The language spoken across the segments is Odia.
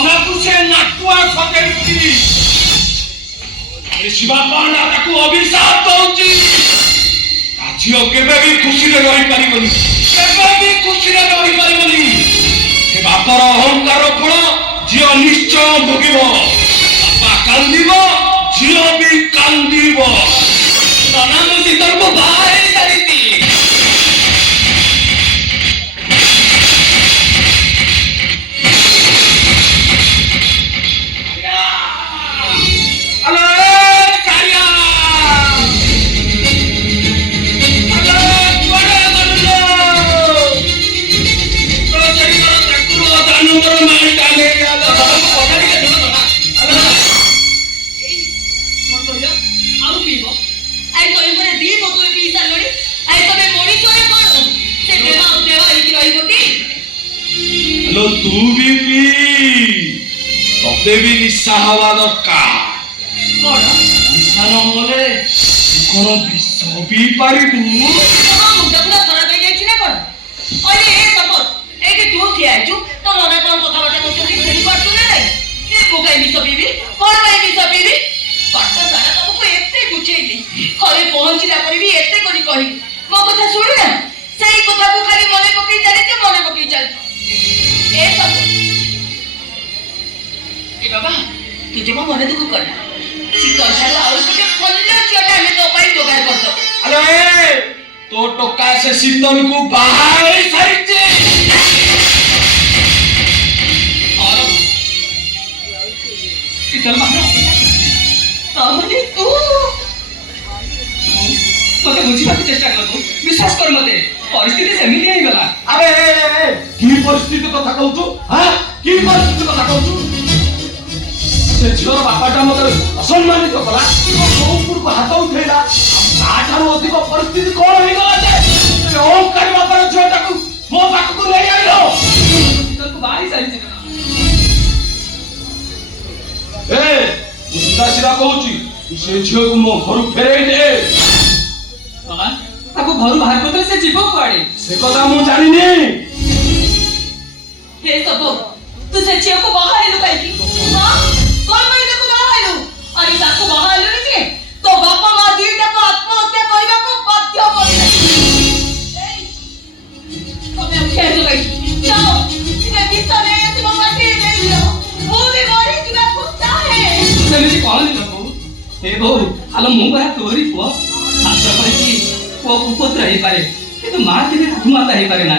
ନନାକୁ ସେ ନାଟୁଆ ସତେଇଛି। ଶିବା ପାଣ୍ଡା ତାକୁ ଅଭିଶାପ ଦଉଛି। ତା ଝିଅ କେବେ ବି ଖୁସିରେ ରହିପାରିବନି, କେବେ ବି ଖୁସିରେ ରହିପାରିବନି। ଏ ବାପର ଅହଙ୍କାର ଫଳ ଝିଅ ନିଶ୍ଚୟ ଭୋଗିବ। ବାପା କାନ୍ଦିବ, ଝିଅ ବି କାନ୍ଦିବ। ନନା ମୁଁ ଶୀତଳକୁ ବାହା ହେଇ ସାରିଛି। तू भी पी, तते भी निशा हवा दरकार। निशा नहले कौन विष पी पारिबू? मुंडा पूरा खराब हो जाइछि ना कोन? अरे ए सपोज ए कि तू किया छु तो नना कोन कथा बता कहछी सुनि पाछू ना नहीं? ए मोगाई विष पीबी, कोन भाई विष पीबी? पाठ सारा तुमको एते बुझेइली, घरे पहुंचला पर भी एते कोनी कहि मो कथा सुनि ना, सेही कथा को खाली मने पकई चले। ए सब ए बाबा तू जमा मने दुख कर शीतल ठार और कुछ फल्ले छियाटा हमें तो पाई जोगाड़ कर दो। अरे तो टोका से शीतल को बाहर साइचे। और शीतल मानो तामने तू मते बुझिबा के चेष्टा कर, विश्वास कर मते परिस्थिति सेमिति हे गला। अरे की परिस्थिति कथा कहउछु? हां की परिस्थिति कथा कहउछु? से झियोर बापाटा मते असम्मानित कला, तो ऊपर को हाथ उठेला। ताठार अधिक परिस्थिति कोन हे गला जे ओंकार बापार झियोटा को मो पाख को ले आइलो। शीतल को बाहर साइज ए सीधा सीधा कहउची से झियो को मो घर फेरै दे। हां ताको घर बाहर करते से जीव कुआडे से कथा मु जानिनी। हे सब तू से झियो को बाहर हेलु काई की? हां कोन मई को बाहर हेलु? अरे ताको बाहर हेलु नी जे तो बापा मां दीटा को आत्महत्या करबा को बाध्य करले। ए तमे उठे जो काई चलो इने बिस्तर में ऐसे माटी दे दियो, वो भी मरी जीवा को चाहे सेमिति कोन नी नको। हे बहु हालो मु बरा तोरी को शास्त्र करे कि को पुत्र हे पारे किंतु मां केबे माता हे पारे ना।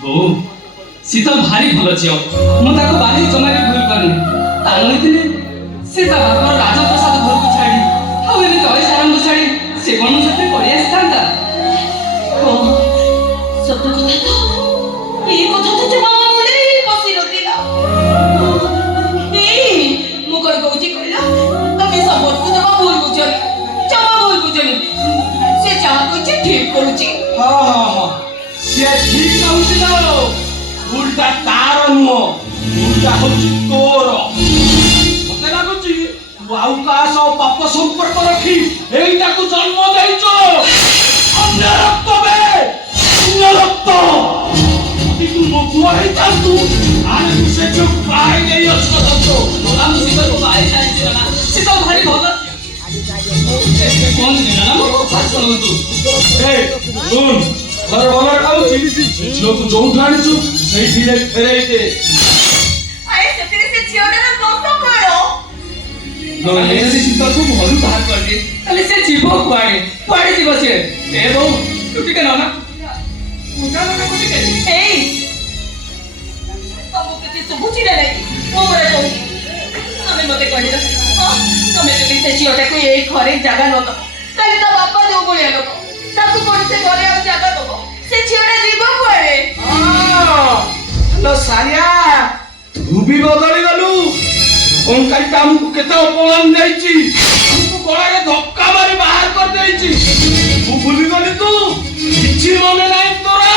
बहु शीतल भारी भलो छियो, मु ताको बाली जमारे भूल करनी। तालई दिने से ता बापर राजप्रसाद घर को छाड़ी हाउ एने तळे सारंग को छाड़ी से कोन सते पड़ी आस्तांता। ओ सत्य कथा तो ये कथा तो जमा मुंडे पसी रतिला। ए मु कोन कहूची कहला तमे सब को जमा भूल बुझली से जहाँ कोई ठीक करूची। हां हां हां से ठीक कहूची ना, उल्टा तार नुओ, उल्टा होची तोर। मते लागुची तू आउ का सो पाप संपर्क रखी एइटा को जन्म देइचो। अन्य रक्त बे अन्य रक्त कि तू मो बुआ हे जातू आने तू से जो पाई देई अछि तो तोला मु सीता को पाई जाई ना सीता भारी भलो कौन देना ना मो फास करू तू। ए सुन घर भलो खाउची झियो को जों ठाणी छु सही धीरे फेरै दे। आए सतरे से झियोटा ना कौन करो नो ये से सीता को घर बाहर कर दे तले से जीव कुआडे जीव से। ए बहु तू ठीक है ना पूजा ना कुछ के ए तब के सुबुची रे नहीं ओ रे तो हमें मते कहिला हां तमे जदी से झियोटा को ए घरे जागा न दो ताले ता बापा जो बोलिया लोक ताकू कोन से घरे आ जागा दो से झियोटा जीव कुआडे। हां लो सारिया तू भी बदली गलु। ओंकारी काम को केते अपमान देइची, हमको गळारे धक्का मारी बाहर कर देइची। तू भूली गली तू किछि मने नाही तोरा।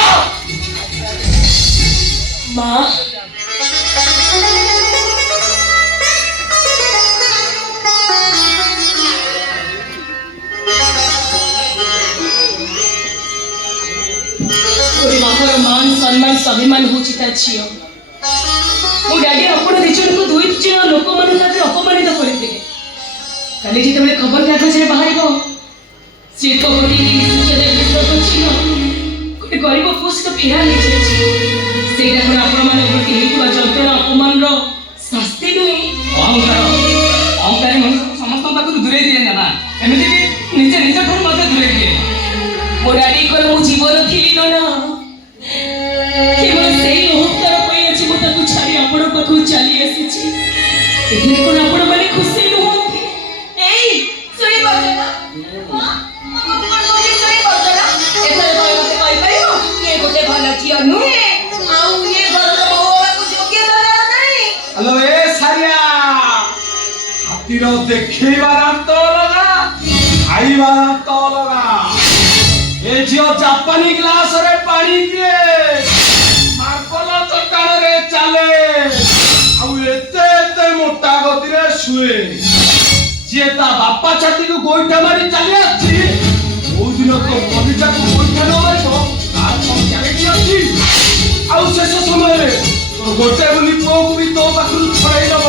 मां मान सम्मान स्वाभिमान होची ता छियो मो डैडी अपन ଜଣକୁ ଦୁଇ ଜଣ ଲୋକମାନେ ତାকে ଅପମାନିତ କରିଥିଲେ। କାଲି ଯେତେବେଳେ ଖବର କାଗଜରେ ବାହାରିବ ଶିଳ୍ପପତି ସୂର୍ଯ୍ୟଦେବ ମିଶ୍ରଙ୍କ ଝିଅ ଗୋଟେ ଗରିବ ପୁଅକୁ ଫେରା ହେଇଯାଇଛି, ସେଇଟା କ'ଣ ଆପଣମାନେ ପ୍ରତି ହେଉଥିବା ଯନ୍ତ୍ରଣା ଅପମାନର ଶାସ୍ତି ନୁହେଁ? ଅହଙ୍କାରୀ ମଣିଷକୁ ସମସ୍ତଙ୍କ ପାଖରୁ ଦୂରେଇ ଦିଏ ନା, ଏମିତିକି ନିଜେ ନିଜ ଠାରୁ ମଧ୍ୟ ଦୂରେଇ ଦିଏ। ମୋ ଡାଡିଙ୍କର ମୁଁ ଜୀବନ ଥିଲି ନା, କେବଳ ସେଇ ଅହଙ୍କାର ପାଇଁ ଆଜି ମୁଁ ତାକୁ ଛାଡ଼ି ଆପଣ ପାଖକୁ ଚାଲି ଆସିଛି। ଏଥିରେ କ'ଣ ଆପଣମାନେ ଖୁସି ନୁହନ୍ତି? ଏଇ ଶୁଣିପାରୁଛ ନା? ଏଥର ମୋତେ କହିପାରିବ ଇଏ ଗୋଟେ ଭଲ ଝିଅ ନୁହେଁ, ଆଉ ଇଏ ଘରର ବୋହୂ ହେବାକୁ ଯୋଗ୍ୟତା ନାହିଁ? ହ୍ୟାଲୋ ଏ ସାରିଆ, ହାତୀର ଦେଖେଇବା ଦାନ୍ତ ଅଲଗା, ଖାଇବା ଦାନ୍ତ ଅଲଗା। ଏ ଝିଅ ଜାପାନୀ ଗ୍ଲାସରେ ପାଣି ପିଏ, ମାର୍ବଲ ଚଟାଣରେ ଚାଲେ, ଆଉ ଏତେ ଏତେ ମୋଟା ଗଦିରେ ଶୁଏ। ଯିଏ ତା ବାପା ଛାତିକୁ ଗୋଇଠା ମାରି ଚାଲି ଆସିଛି, କୋଉ ଦିନ ତ କଲିଜାକୁ ଗୋଇଠା ନ ମାରିବ ତାର କ'ଣ ଗ୍ୟାରେଣ୍ଟି ଅଛି? ଆଉ ଶେଷ ସମୟରେ ଗୋଟେ ବୋଲି ପୁଅକୁ ବି ତୋ ପାଖରୁ ଛଡ଼େଇ ଦବ,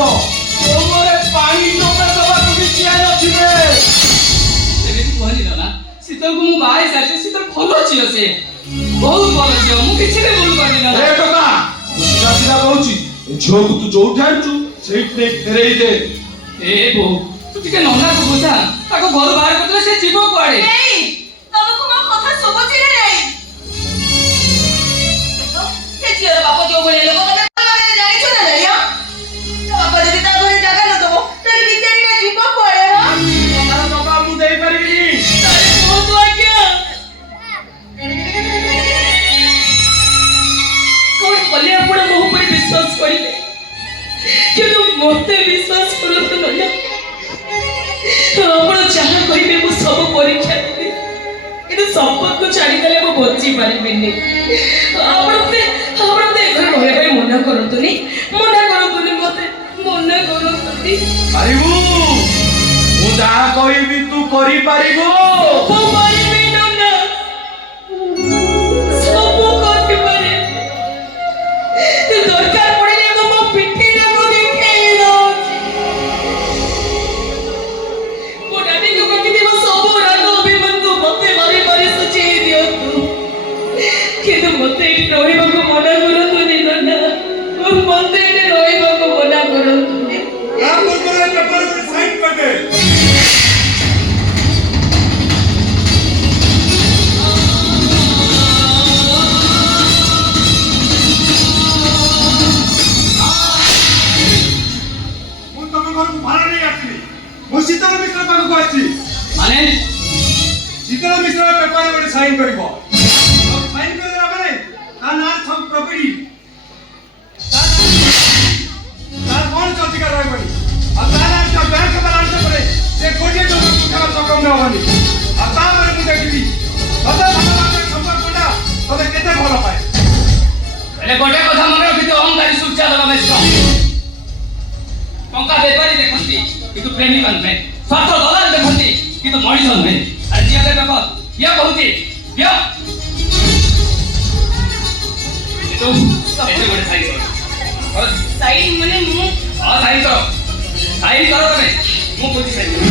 ତୋମରେ ପାଣି ଟୋପେ ଦବାକୁ ବି ଠିଆ ନଥିବେ। ସେମିତି କୁହନି ନା, ଶୀତଳକୁ ମୁଁ ବାହା ହେଇ ସାରିଛି, ଶୀତଳ ଭଲ ଝିଅ, ସେ ବହୁତ ଭଲ ଝିଅ, ମୁଁ କିଛି ବି ଭୁଲ କରିନି ନା। ଏ ଟୋକା ସିଧା ସିଧା କହୁଛି, ଝିଅକୁ ତୁ ଯୋଉଠି ଆଣିଛୁ ସେଇଠି ନେଇ ଫେରେଇ ଦେ। ଏ ବୋଉ ତୁ ଟିକେ ନନାକୁ ବୁଝା, ତାକୁ ଘରୁ ବାହାର କରିଦେଲେ ସେ ଯିବ କୁଆଡେ? ତମକୁ ମୋ କଥା ଶୁଭୁଛି ନା ନାହିଁ? ସେ ଝିଅର ବାପ ଯୋଉ ଭଳିଆ ଲୋକ ତମେ ଭଲଭାବରେ ଜାଣିଛ ନା ନାହିଁ? ତା ବାପା ଯଦି ତା ଘରେ ଜାଗା ନଦେବ ତାହେଲେ ବିଚାରୀଟା ଯିବ କୁଆଡେ? ତାର ଟଙ୍କା ମୁଁ ଦେଇପାରିବିନି। ତାହେଲେ କୁହନ୍ତୁ ଆଜ୍ଞା, କଣ କଲେ ଆପଣ ମୋ ଉପରେ ବିଶ୍ୱାସ କରିବେ? କିନ୍ତୁ ମୋତେ ବିଶ୍ୱାସ କରନ୍ତୁ ନନା, ଆପଣ ଯାହା କହିବେ ମୁଁ ସବୁ ପରୀକ୍ଷା ଦେବି, କିନ୍ତୁ ସମ୍ପର୍କ ଛାଡ଼ିଦେଲେ ମୁଁ ବଞ୍ଚି ପାରିବିନି। ଆପଣ ମତେ ଏ ଘରେ ରହିବା ପାଇଁ ମନା କରନ୍ତୁନି, ମନା କରନ୍ତୁନି, ମତେ ମନା କରନ୍ତୁନି। ପାରିବୁ, ମୁଁ ଯାହା କହିବି ତୁ କରିପାରିବୁ। ସବୁ ପାରିବି ନନା, ସବୁ କରିପାରିବି। ଦରକାର ପଡ଼ିଲେ ମୁଁ ମୋ ପିଠିଟାକୁ ଦେଖେଇ ଦଉଛି। ମୋ ଡାଡିଙ୍କୁ ମାଗିଥିବ ସବୁ ରାଗ ଅଭିମାନକୁ ମତେ ମାରି ମାରି ସୁଝେଇ ଦିଅନ୍ତୁ, କିନ୍ତୁ ମତେ ଏଠି ରହିବାକୁ ମନା କରନ୍ତୁନି ନନା, ମତେ ଏଠି ରହିବାକୁ ମନା କରନ୍ତୁନି। ଶୀତଳ ମିଶ୍ର ପାଖକୁ ଆସିଛି, ମାନେ ଶୀତଳ ମିଶ୍ର ପେପର ଗୋଟେ ସାଇନ୍ କରିବ, ସାଇନ୍ କରିଦେଲା ପରେ ତା ନାଁ ସବୁ ପ୍ରପର୍ଟି ତାର କ'ଣ ଅଧିକାର ରହିବନି, ଆଉ ତା ନାଁ ବ୍ୟାଙ୍କ ବାଲାନ୍ସ ପରେ ସେ କୋଟିଏ ଟଙ୍କା ଉଠାଇବା ସକ୍ଷମ ହେବନି। ଆଉ ତାପରେ ମୁଁ ଦେଖିବି ତତେ ଭଗବାନଙ୍କ ସମ୍ପର୍କଟା ତତେ କେତେ ଭଲ ପାଏ। ହେଲେ ଗୋଟେ କଥା ମନେ ରଖିଥିବ, ଅହଙ୍କାରୀ ସୂର୍ଯ୍ୟଦେବ ମିଶ୍ର ଟଙ୍କା ବେପାରୀ ଦେଖନ୍ତି କିନ୍ତୁ ପ୍ରେମିକ ନୁହେଁ, ସ୍ୱାର୍ଥ ଦଲାଲ ଦେଖନ୍ତି କିନ୍ତୁ ମଣିଷ ନୁହେଁ। ଆରେ ଝିଅ କେ ଦେଖ, ଝିଅ କହୁଛି ଝିଅ ଏତେ ଗୋଟେ ସାଇନ୍ କର। ସାଇନ୍ ମାନେ ମୁଁ ହଁ ସାଇନ୍ କର, ସାଇନ୍ କର ତମେ, ମୁଁ କହୁଛି ସାଇନ୍ କର।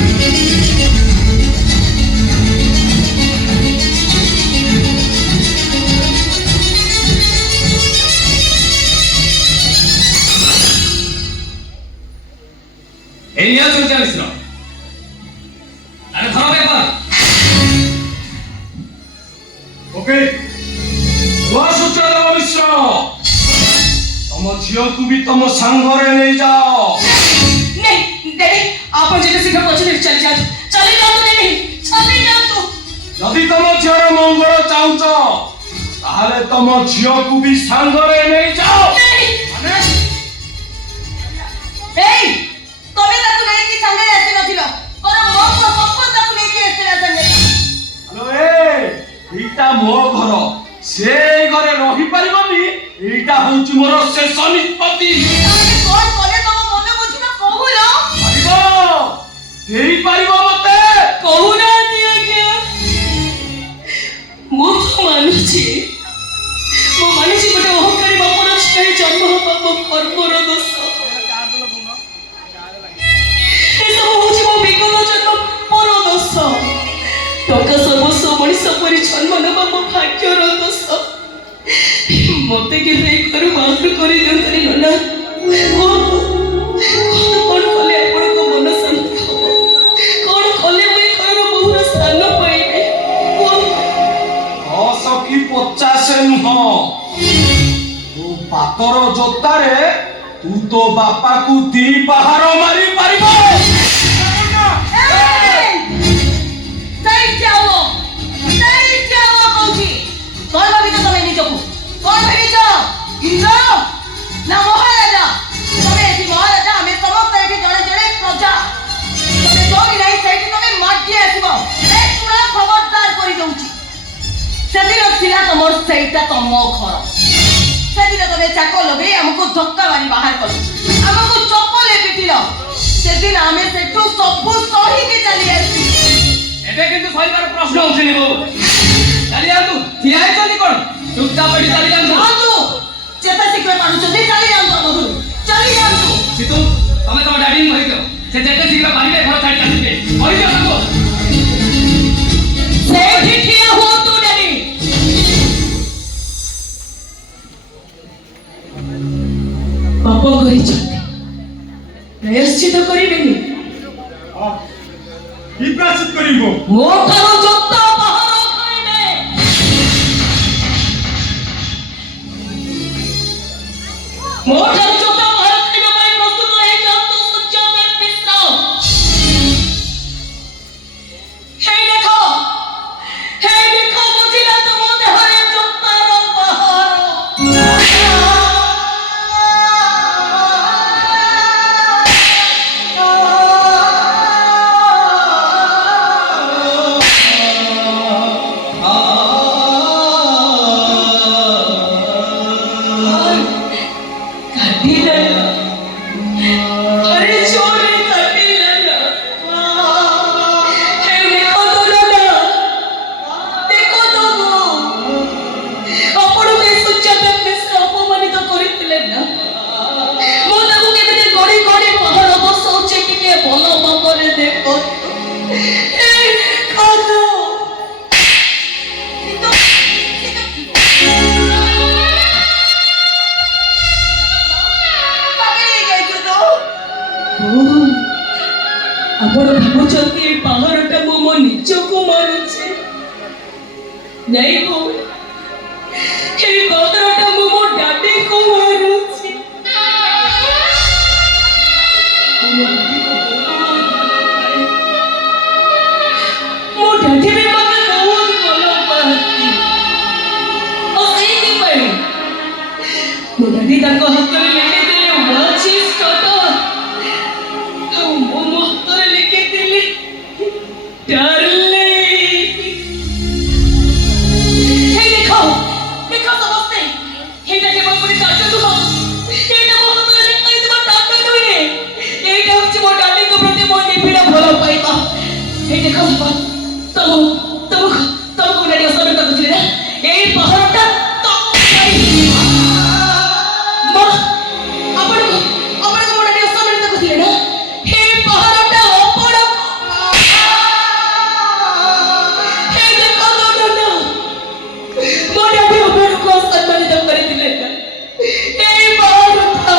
এই নিয়ে সূর্য মিশ্র, আরে ধরো পেপার। ওকে সূর্যদেব মিশ্র, তম ঝিওকু বি তম সাঙ্গরে নেই যাও। नहीं डैडी, आप मुझे सीधा पहुंचने चले जाओ, चले जाओ तो नहीं, चले जाओ तो। যদি তম ঝিওর মঙ্গল চাହୁଛ তাহলে তম ঝিওকু বি সাঙ্গরে নেই যাও। नहीं মানে এই তুমি তাକୁ ନେଇକି ସାଙ୍ଗରେ ଆସି ନଥିଲ, ବରଂ ମୋ ପୁଅ ତାକୁ ନେଇକି ଆସିଥିଲା ସାଙ୍ଗରେ। হ্যালো এ, এইটা ମୋ ଘର, ସେ এই ঘরে ରହିପାରିବନି, এইটা ହଉଛି ମୋର ଶେଷ ନିଷ୍ପତ୍ତି। ତମେ କଣ କଲେ ତମ ମନ ବୁଝିବ କହୁନ? ପାରିବ, ଦେଇପାରିବ ମତେ? କହୁନାହାନ୍ତି ଆଜ୍ଞା। ମୁଁ ତ ମାନୁଛି, ମୁଁ ମାନୁଛି ଗୋଟେ ଅହଙ୍କାରୀ ବାପର ଝିଅରେ ଜନ୍ମ ହେବା ମୋ କର୍ମର ଦୋଷ। ମତେ କିନ୍ତୁ ଏଇ ଘରୁ ବାହାର କରିଦିଅନ୍ତନି ନନା। କଣ କଲେ ଆପଣଙ୍କ ମନ ଶାନ୍ତ ହବ? କଣ କଲେ ମୁଁ ଏଇ ଘରର ବହୁର ସ୍ଥାନ ପାଇବି? 10 କି 50 ନୁହଁ, ତୋ ପାତର ଜୋତାରେ ତୁ ତୋ ବାପାକୁ 2 ପାହାର ମାରି ପାରିବ। କଣ ଭାବିଛ ତମେ ନିଜକୁ? କଣ ଭାବିଛ? ଇନ୍ଦ୍ର ନା ମହାରାଜା? ତମେ ଏଠି ମହାରାଜା, ଆମେ ସମସ୍ତେ ଏଠି ଜଣେ ଜଣେ ପ୍ରଜା। ତମେ ଯୋଉଠି ନାହିଁ ସେଇଠି ତମେ ମାଟି ଆସିବ। ପୁରା ଖବରଦାର କରିଦଉଛି। ସେଦିନ ଥିଲା ତମର ସେଇଟା ତମ ଘର। ସେଦିନ ତମେ ଚାକ ଲଗେଇ ଆମକୁ ଧକ୍କା ମାରି ବାହାର କଲ, ଆମକୁ ଚପଲେ ପିଟିଲ। ସେଦିନ ଆମେ ସେଠୁ ସବୁ ସହିକି ଚାଲି ଆସିଛୁ। ଏବେ କିନ୍ତୁ ସହିବାର ପ୍ରଶ୍ନ ଉଠିନି ବୋଉ। ଚାଲି ଯାଆନ୍ତୁ, ଠିଆ ହେଇଛନ୍ତି କଣ? ଚୁପଚାପ ଏଠି ଚାଲି ଯାଆନ୍ତୁ। ଯାଆନ୍ତୁ, ଯେତେ ଶୀଘ୍ର ପାରୁଛନ୍ତି ଚାଲି ଯାଆନ୍ତୁ ଆମ ଘରୁ, ଚାଲି ଯାଆନ୍ତୁ। ସିତୁ, ତମେ ତମ ଡାଡିଙ୍କୁ କହିଦିଅ, ସେ ଯେତେ ଶୀଘ୍ର ପାରିବେ ଘର ଛାଡ଼ି ଚାଲିଯିବେ। କହିଦିଅ ତାଙ୍କୁ। ସେଇଠି ଠିଆ ହୁଅନ୍ତୁ ଡାଡି। ପାପ କରିଛନ୍ତି, ପ୍ରାୟଶ୍ଚିତ କରିବେନି। ବିପ୍ରାଚିତ କରିବ। ମୋ ଠାରୁ ଜୋତା ପାହାର ଖାଇବେ। ମୋ ଠାରୁ ଜୋତା ପାହାର ଖାଇବା ପାଇଁ ପ୍ରସ୍ତୁତ ହେଇଯାଆନ୍ତୁ ସୂର୍ଯ୍ୟଦେବ ମିଶ୍ର। ହେଇ ଦେଖ, ବୁଝିଲା ତ ମୋ ଦେହରେ ଜୋତାର ପାହାର। ଆପଣ ଭାବୁଛନ୍ତି ଏ ପାହାରଟା ମୁଁ ମୋ ନିଜକୁ ମାରୁଛି? ନାଇଁ ବୋଉ, এই পাহারটা ମୁଁ ମୋ ଡାଡିକୁ ମାରୁଛି। ମୋ ଡାଡି ବି ମତେ ବହୁତ ଭଲ ପାଆନ୍ତି। ଆଉ ସେଇଥିପାଇଁ ମୋ ଡାଡି ତାଙ୍କ ହାତରେ ଲେଖିଦେଲେ ୱାଚ୍ ଇଜ୍ ଟଟର। ଆଉ ମୁଁ ମୋ ହାତରେ ଲେଖିଥିଲି ଡାର୍ଲିଂ। ହେଇ ଦେଖ ସମସ୍ତେ, ଏଇଟା କେବଳ ଗୋଟେ କାଟ ନୁହଁ, ଏଇଟା ମୋ ହାତରେ ଲେଖା ହେଇଥିବା କାଟ ନୁହେଁ। ଏଇଟା ହଉଛି ମୋ ଡାଡିଙ୍କ ପ୍ରତି ମୋ ନିବିଡ଼ ଭଲ ପାଇବା। ହେଇ ଦେଖ ତମକୁ ଡାଡି ଅସମ୍ମାନ କରୁଥିଲେ ନା? ଏଇ ପାହାରଟା ଆପଣଙ୍କୁ ମୋ ଡାଡି ଅସମ୍ମାନ କରୁଥିଲେ ନା? ଏଇ ପାହାରଟା ମୋ ଡାଡି ଆପଣଙ୍କୁ ଅସମ୍ମାନିତ କରିଥିଲେ ନା? ଏଇ ପାହାରଟା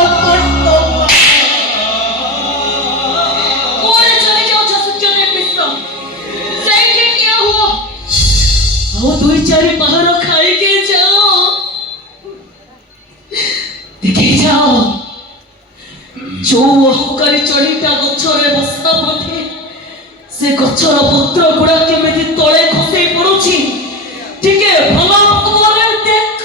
କୁଆଡ଼େ ଚলে ଯାଉଛ ସୂର୍ଯ୍ୟଦେବ ମିଶ୍ର? ସେଇଠି ଠିଆ ହୁଅ, ଆଉ 2-4 ପାହାର ଖାଇକି ଯାଅ। ଦେଖି ଯାଅ ଯୋଉ ଅହଙ୍କାରୀ ଚଢ଼େଇଟା ଗଛରେ ବସା ବୋଧେ, ସେ ଗଛର ପତ୍ର ଗୁଡା କେମିତି ତଳେ ଖସେଇ ପଡୁଛି ଟିକେ ଭଲ ଭାବରେ ଦେଖ।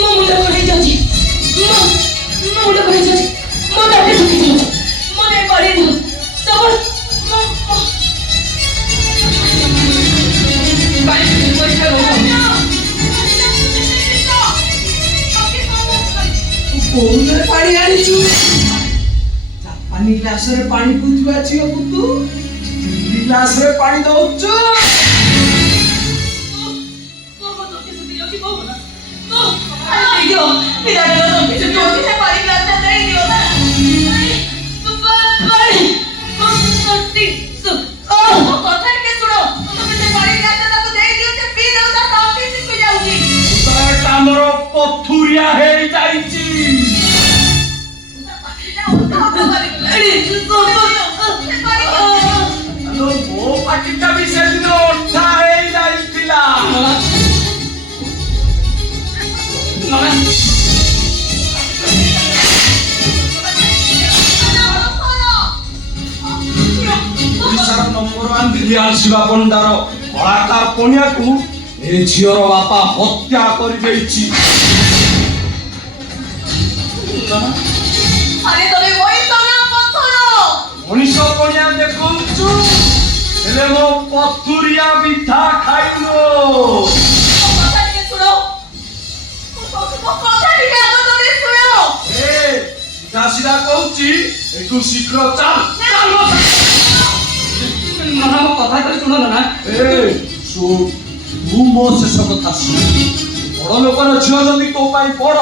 ମୋ ମୁଣ୍ଡ କଣ ହେଇଯାଉଛି? ଗ୍ଲାସରେ ପାଣି ପିଉଥିବା ଝିଅକୁ ତୁ 3 ଗ୍ଲାସରେ ପାଣି ଦଉଛୁ। ଉଦୟଟା ଆମର ପଥୁରିଆ ହେଇଯାଇଛି। ମୋ ପାଟିଟା ବି ସେଦିନ ଅଠା ହେଇଯାଇଥିଲା। ଓଡ଼ିଶାର ନମ୍ବର 1 ଭିଲିଆନ୍ ଶିବା ପଣ୍ଡାର କଳାକାର ପଣିଆକୁ ଏ ଝିଅର ବାପା ହତ୍ୟା କରିଦେଇଛି। ମଣିଷ ପଣିଆ ଦେଖଉଛୁ ହେଲେ ମୋ ପଥୁରିଆ ବିଧା ଖାଇନୁ। ସିଧା ସିଧା କହୁଛି ଏଠୁ ଶୀଘ୍ର ଚାଲ। ନନା ମୋ କଥା ତ ଶୁଣ ନନା। ଶୁଣ, ତୁ ମୋ ଶେଷ କଥା ଶୁଣ। ବଡ ଲୋକର ଝିଅ ଯଦି ତୋ ପାଇଁ ବଡ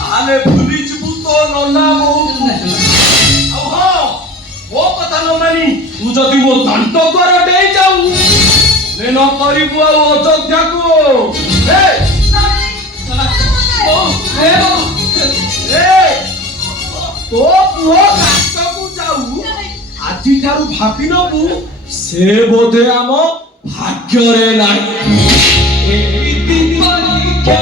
ତାହେଲେ ଭୁଲିଯିବୁ ତ ନନା ବୋଉ। ଆଉ ହଁ, ମୋ କଥା ନ ମାନି ତୁ ଯଦି ମୋ ଦାଣ୍ଡ ଦ୍ୱାର ଡେଇଁ ଯାଉ ନ କରିବୁ ଆଉ ଅଯୋଧ୍ୟାକୁ। ତୋ ପୁଅ ରାସ୍ତାକୁ ଯାଉ ଆଜିଠାରୁ ଭାବି ନବୁ ସେ ବୋଧେ ଆମ ଭାଗ୍ୟରେ ନାହିଁ। ଏମିତି ପରୀକ୍ଷା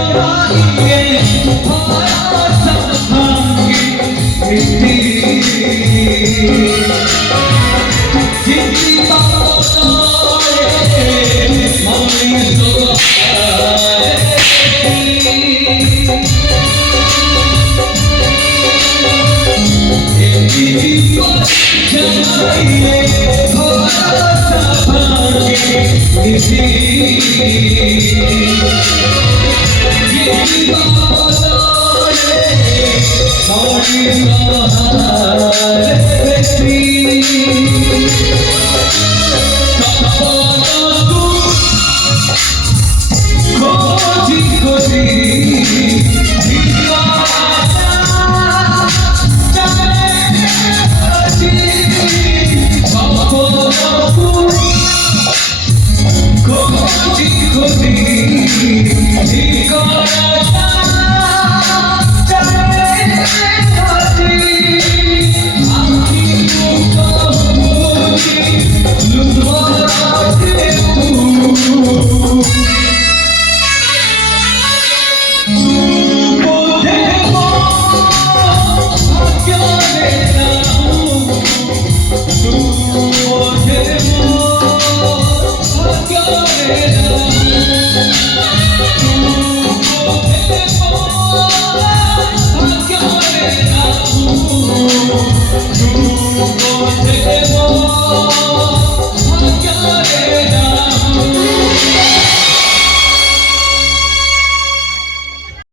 Oh,